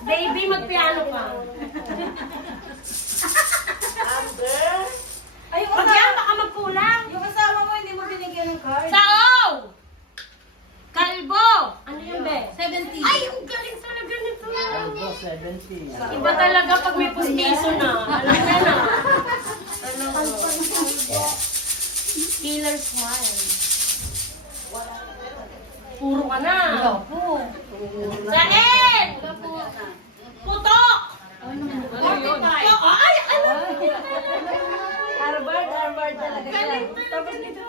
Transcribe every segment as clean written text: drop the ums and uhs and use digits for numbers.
Baby, magpiano ka. Ay, yung Wag yan, baka magkulang. Yung asawa mo, hindi mo binigyan ng card. Sao! Kalbo! Ano yun, be? 70. Ay, ang galing talaga nito. Kalbo, 70. Iba talaga pag may pustiso na. Alam mo na. Killer smile. Puro ka na. Wala po. Sain! Putok! Ay, ano? Harvard talaga siya. Galing talaga nito.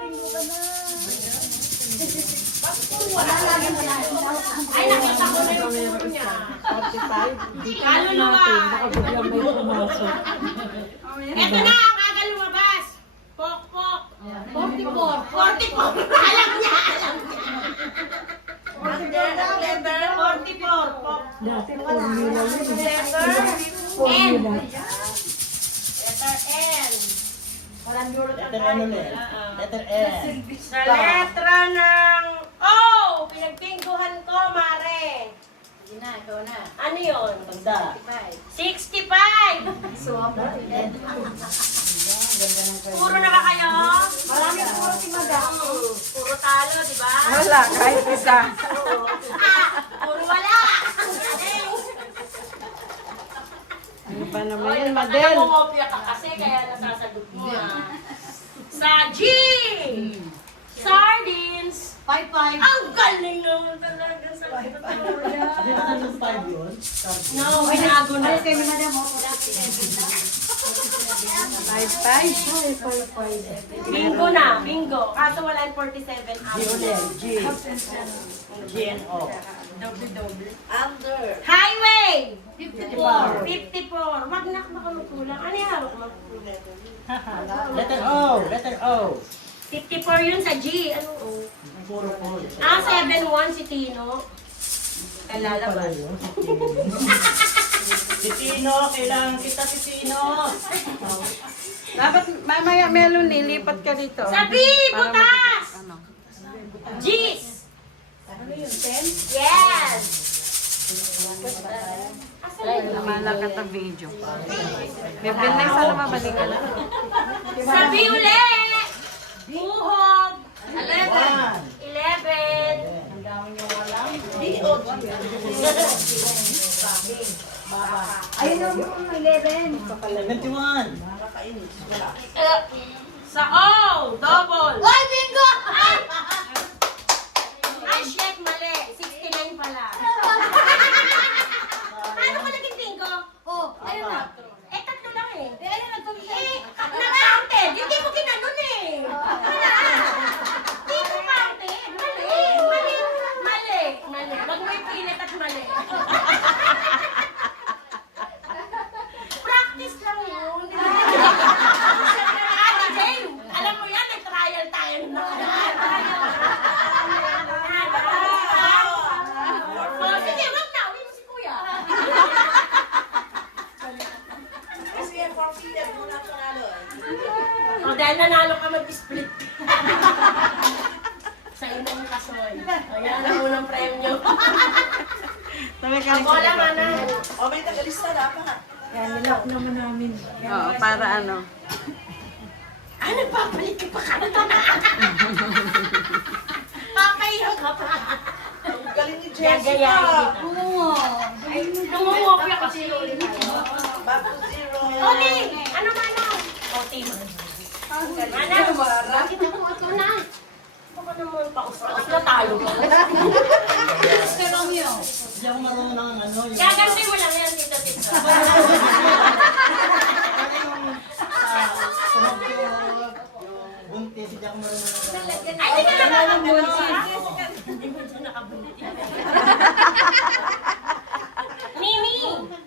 Ay, nakita ko na yung puro niya. 45. Kaluluwa. Nakabiglang may pumasok. Ito na ang aga lumabas. Pok, pok. 44. 44. Alam niya, alam niya. 44. Pok. Dati formula yun. Letter N. Letter N. Letter N ulit. Letter N. Sa letra ng O. Pinagpingguhan ko, Mare. Ikaw na. Ano yun? Tanda. 65. Swap na. Puro na ba kayo? Marami puro si Madam. Puro talo, di ba? Wala, kahit isa. Puro wala. Ano ba naman Oy, yan, baka Madel? namumopia ka kasi kaya nasasagot mo ha. Sa G! Sardines! 55. Ang galing naman talaga sa Victoria. Hindi na yung 5 yun. No, binago na. Ay, kay Madam mo. 5-5. Bingo na, bingo. Kaso wala yung 47 G hours. ulit. G. G and O. Highway! 54. 54. Wag na baka magkulang. Ano yung hawak mo? Letter O. Letter O. 54 yun sa G. Ano O? Puro po. 7-1 si Tino. Kalalabas. Si Tino, kailangan kita si Tino. Dapat mamaya, Melanie, lipat ka dito. Sabi, Para butas! ano. G's! Ano yun, 10? Yes! Namala ka ta video. May bilis ano mabalingan. Sabi ulit! Buhog! 11! 1. Ang dami niyo walang. Ayun ang 11. 71. Sa O! Double! Ay, bingo! Ay, shit! Mali! 69 pala. Paano ko naging bingo? Oh, ayun na. Eh, tatlo lang eh. Eh, ayun na. Eh, na-counted! Hindi mo ginanon eh! Hindi mo counted! Mali! Mali! Mali! Mali! Wag mo ipilit at mali. Practice lang yun. Ate Jane, alam mo yan, nag-trial tayo na. Oh, sige, wag na. Uwi mo si Kuya. O, dahil nanalo ka mag-split. Sa inang kasoy. Ayan ang unang premyo. Sabi ka Ako lang, Ana. Yan, nilock naman namin. Oo, para ano. Ah, nagpapalit ka pa kanta na. Papahiya ka pa. Galing ni Gagayahin kita. Oo. Ay, lumumopia kasi yun. Back to 0. Oti! Ano ba na? Oti. Ana, bakit ako ato na? Baka naman paus-paus na talo ka. Si Romeo. Hindi ako marunong ng ano. Yung Gaganti mo lang yan, tito. buntis, hindi ako marunong ng Ay, hindi ka nakabuntis. Hindi mo siya nakabuntis. Mimi!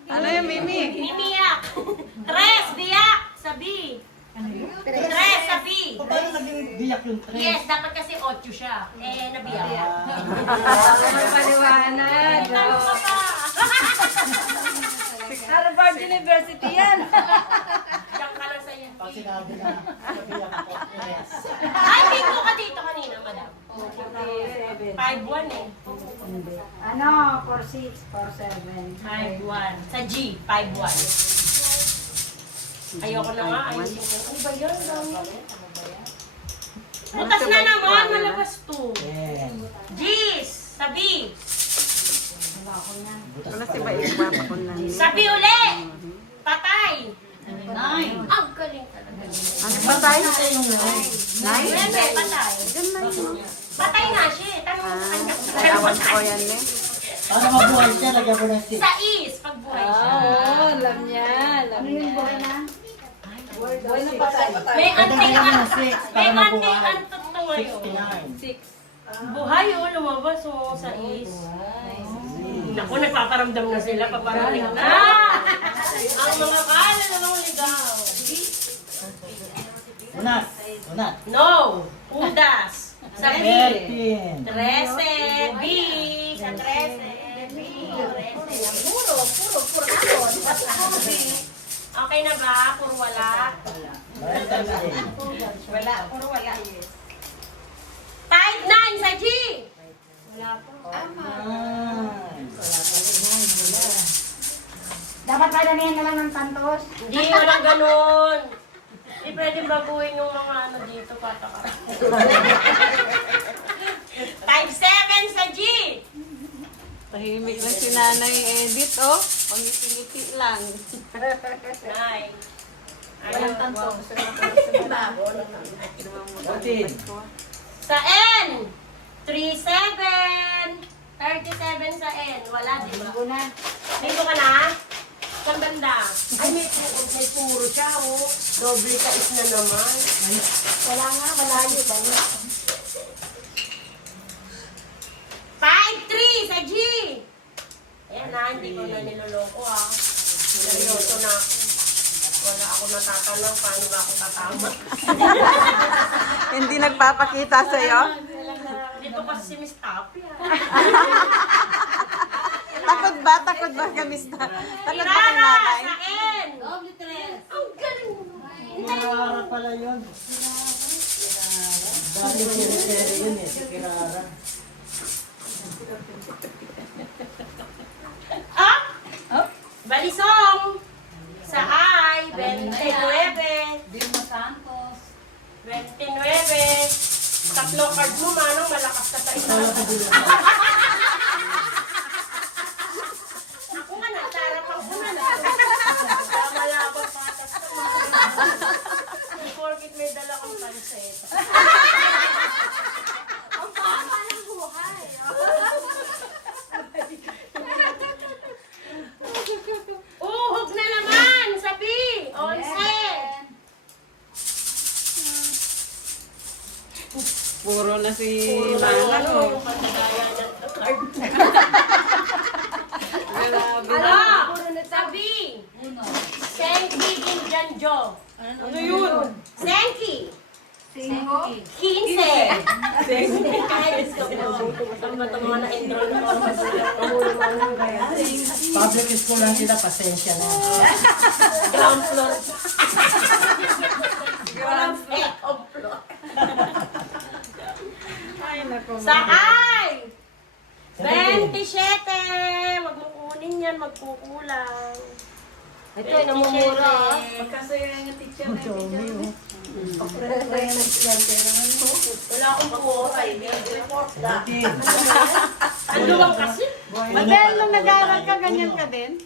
Ano yung Mimi? Mimiyak! Tres, biyak! Sabi! Tres, sabi! Paano naging biyak yung tres? Yes, dapat kasi 8 siya. Eh, nabiyak. May paliwanag. Talo ka pa! Harvard University yan. Diyan ka lang sa Pag UP. sinabi na, nabiyak ako. Yes. Ay, bingo ka dito kanina, madam. 5-1 eh. Ano? 4-6, 4-7. 5-1. Sa G, 5-1. Ayoko na nga. Ayoko na. Ano ba yun? Butas na naman. Malabas to. Ten. G's. Sabi. Wala si Baiba ko na. Sabi uli. Patay. 9. Ang galing talaga. Ano ba tayo? Nine? Siyempre, patay. Patay na siya. Tanong mo sa kanya. Ayawan ko yan eh. Para mabuhay siya, lagyan mo ng 6. Sa is, pag buhay siya. Oo, alam niya. Alam Ano yung niya. buhay na? Buhay na patay. May Dagdagan mo ng 6 may para mabuhay. anting to ngayon. 69. 6. Buhay o lumabas o sa is. Naku, nagpaparamdam na sila. Paparating na. Ang mga kala na ng ligaw. Unat. Unat. No. Udas. Sa B. 13. 13. B. Sa 13. B. 13. Puro B. Okay na ba? Puro wala. Maritime din. Wala. Puro wala. Type 9 sa G. Dapat padamihan na lang ng tantos. Hindi, walang ganun. Hindi pwede baguhin yung mga ano dito, pataka. Type 7 sa G. Tahimik lang si Nanay Edith, oh. Pangiti-ngiti lang. 9. Walang tanto. 14. Sa N. 37. 37 sa N. Wala, di ba? Una. Dito ka na? Saan banda? Ay, may puro siya, oh. Doble ka is na naman. Wala nga, malayo ba yun? 5-3 sa G. Ayan na, hindi ko na niloloko, ah. Seryoso na. Wala ako natatanong paano ba ako tatama. Hindi nagpapakita sa'yo? Dito kasi si Miss Tapi, ah. Takot ba? Takot ba kami sa... Takot ba kay Kirara Nanay? sa N. Doble 3. Ang galing mo. Kirara pala yun. Dati siri-siri yun eh, si Kirara. Ah? Balisong. Sa I, 29. Vilma Santos. 29. Tatlo card mo, manong malakas ka sa isa. Ako nga, nagtarapang ko na lang. Malabang patas ka. Porkit may dala kong pansit. Ang baka ng buhay. Uhog na naman, sabi. 11. Puro na si Puro na Manang, yung oh. pantigaya ng card. Grabe. Ano? Sabi. Senki Indian Joe. Ano yun? Senki. 5. 15. Ay, gusto ko. Ang bato mga na-enroll na mga Public school lang sila, pasensya na. ground floor. Ground floor. Ay, naku. Sa I. 27. Wag mo kunin yan, magkukulang. Ito, namumura. Magkasaya yung teacher na Wala akong pakuha. Butin. Ang luwang kasi. Madel, nung nag-aaral ka, ganyan ka din?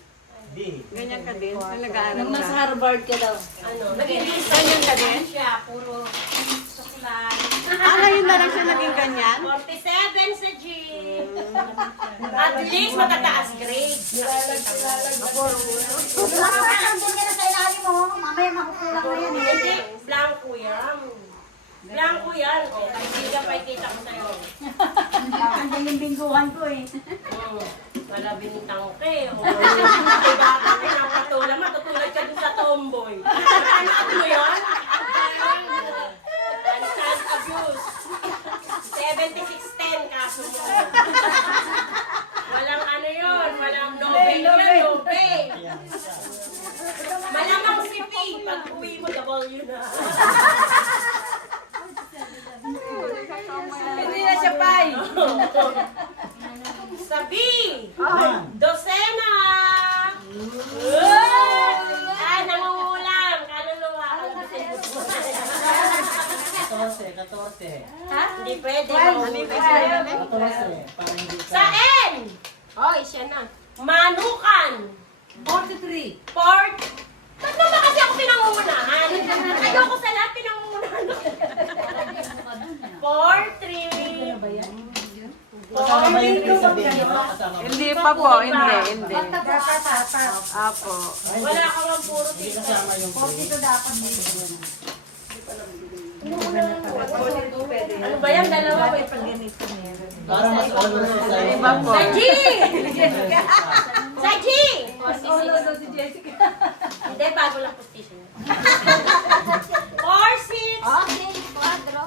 Di. Ganyan ka din? Nung nag-aaral Nung nasa ka? Harvard ka daw. Ano, nag-enlist Ganyan ka din? siya. Puro suklay. Ngayon na lang siya naging ganyan? 47 sa gym. At least matataas grade. Nandun ka na sa ilalim mo. Mamaya makukulang na yan eh. Hindi, blanco yan. Blanco yan. O, hindi ka pa ikita ko sa'yo. Andyan yung bingguhan ko eh. Wala binitang ka eh. O, kaya ka ng katula, matutulad ka dun sa tomboy. Ano mo yun? Child abuse. 7610 kaso mo. Walang ano yun, walang nobel yun, nobel. Malamang si P, pag uwi mo, W na. Hindi na siya pay. Sa B, Ay. dosena. Ay, nangungulam. Kaluluwa. 14. Hindi pwede. 14. Para hindi Sa ka. N, hoy, siya na. Manukan. 43. Port. Ba't naman kasi ako pinangungunahan? Ayoko sa lahat pinangungunahan. 4-3. Kasama ba yung ibig sabihin niyo? Kasama ba? Hindi pa po, hindi. Apo. Ay, Wala ka man puro Hindi tito. kasama yung Ano ba yan? Dalawa ba? Para mas ano na society. Iba po. Sa G! Sa G! Si Jessica. Hindi, bago lang postisyon. 4-6. Okay, quadro.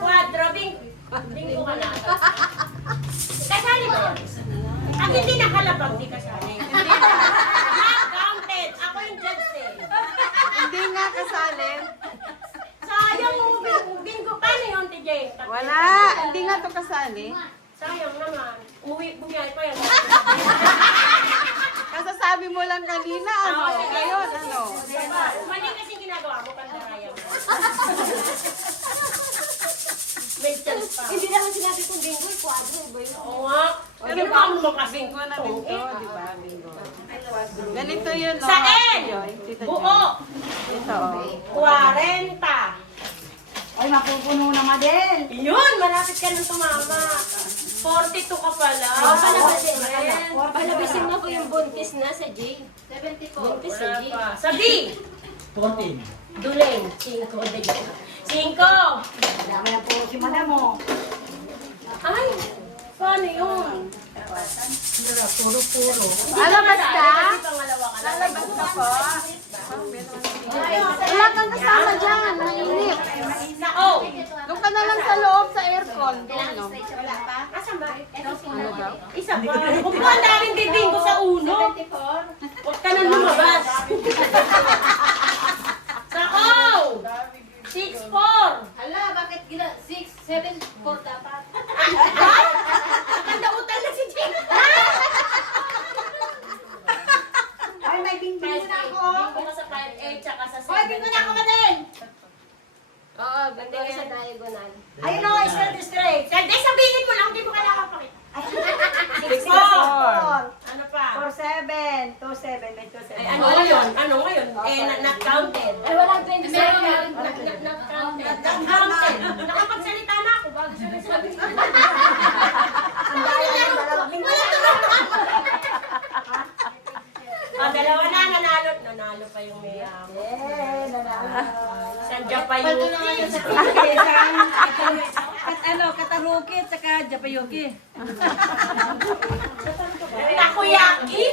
Quadro. Bingo ka na. Kasali ba? Ang hindi nakalabag, di kasali. Not counted. Ako yung judge eh. Hindi nga kasali. Sayang mo, bingo. Paano yun, TJ? Wala, hindi nga to kasali. Sayang naman. Bumiyay pa yan. Kasasabi mo lang kanina, ano? Ngayon, ano? Mali kasi ginagawa mo, pandaraya mo. May chance pa. Hindi naman sinabi kong bingo, quadro ba yun? Oo nga. Ano ba mo kasing Bingo na din to, di ba? Bingo. Ganito yun, no? Sa N, Tita Jo. buo, Ito, oh. 40. Ay, mapupuno na Madel. Yun, malapit ka nang tumama. 42 ka pala. Palabisin mo ko yung buntis na sa J. 74. Buntis sa J. Sa B, 14. Duleng, 5. 5. Dami na po si Madam mo. Ay, paano yun? Puro-puro. Lalabas ka? Pangalawa ka lang. Lalabas ka po. Wala kang kasama dyan, mainit. Sa O. Doon ka na lang sa loob sa aircon. Doon, no? Asan ba? Ano daw? Isa pa. Kung po ang daming bibingko sa uno. Huwag ka nang lumabas. Sa O. 6-4. Hala, bakit gila? 6, 7, 4 dapat. Tanda utang na si Jim. Ay, may bingo na ako. Bingo ka sa 5A tsaka sa 7. Ay, bingo na ako Madel. Oo, ganda ka sa diagonal. Ayun o, straight. Hindi, sabihin mo lang, hindi mo kailangan pakita. 6-4. Ano pa? 4-7. 2-7. May 2-7. Ay, ano ngayon? Ano ngayon? Not counted. Ay, walang 27. Not counted. Not counted. Nakapagsalita na ako bago siya nagsabi. Ang daya ng dalawang bingo. Dalawa na, nanalo. Nanalo pa yung mayor. Yeah, nanalo. Sandiyan pa yung Kataruki at saka Japayuki. takoyaki.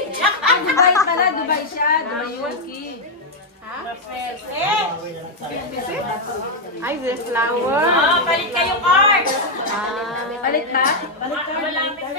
Dubai pala, Dubai siya. Dubai Yuki. Perfect. Ay, the flower. Palit kayo card. Palit ha? Malapit